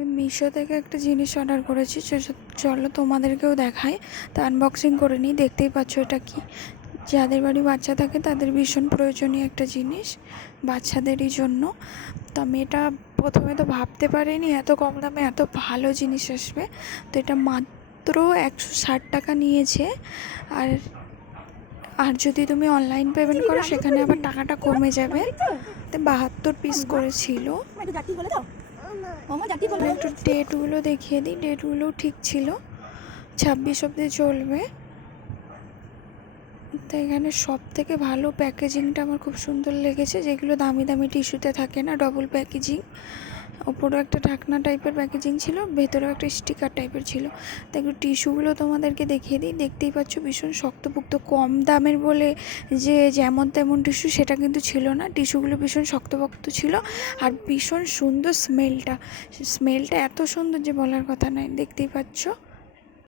আমি মিশো থেকে একটা জিনিস অর্ডার করেছি, চলো তোমাদেরকেও দেখাই। তো আনবক্সিং করে নিই। দেখতেই পাচ্ছ এটা কি। যাদের বাড়ি বাচ্চা থাকে তাদের ভীষণ প্রয়োজনীয় একটা জিনিস, বাচ্চাদেরই জন্য। তো আমি এটা প্রথমে তো ভাবতে পারিনি এত কম দামে এত ভালো জিনিস আসবে। তো এটা মাত্র 160 টাকা নিয়েছে। আর আর যদি তুমি অনলাইন পেমেন্ট করো সেখানে আবার টাকাটা কমে যাবে। 72 পিস করেছিল। একটু ডেটগুলো দেখিয়ে দিই, ডেটগুলো ঠিক ছিল, 26 অবধি চলবে। তো এখানে সব থেকে ভালো প্যাকেজিংটা আমার খুব সুন্দর লেগেছে, যেগুলো দামি দামি টিস্যুতে থাকে না, ডবল প্যাকেজিং। ওপরেও একটা ঢাকনা টাইপের প্যাকেজিং ছিল, ভেতরেও একটা স্টিকার টাইপের ছিল। তো একটু টিস্যুগুলো তোমাদেরকে দেখিয়ে দিই। দেখতেই পাচ্ছ ভীষণ শক্তপোক্ত, কম দামের বলে যে যেমন তেমন টিস্যু সেটা কিন্তু ছিল না। টিস্যুগুলো ভীষণ শক্তপোক্ত ছিল আর ভীষণ সুন্দর স্মেলটা এত সুন্দর যে বলার কথা নয়। দেখতেই পাচ্ছ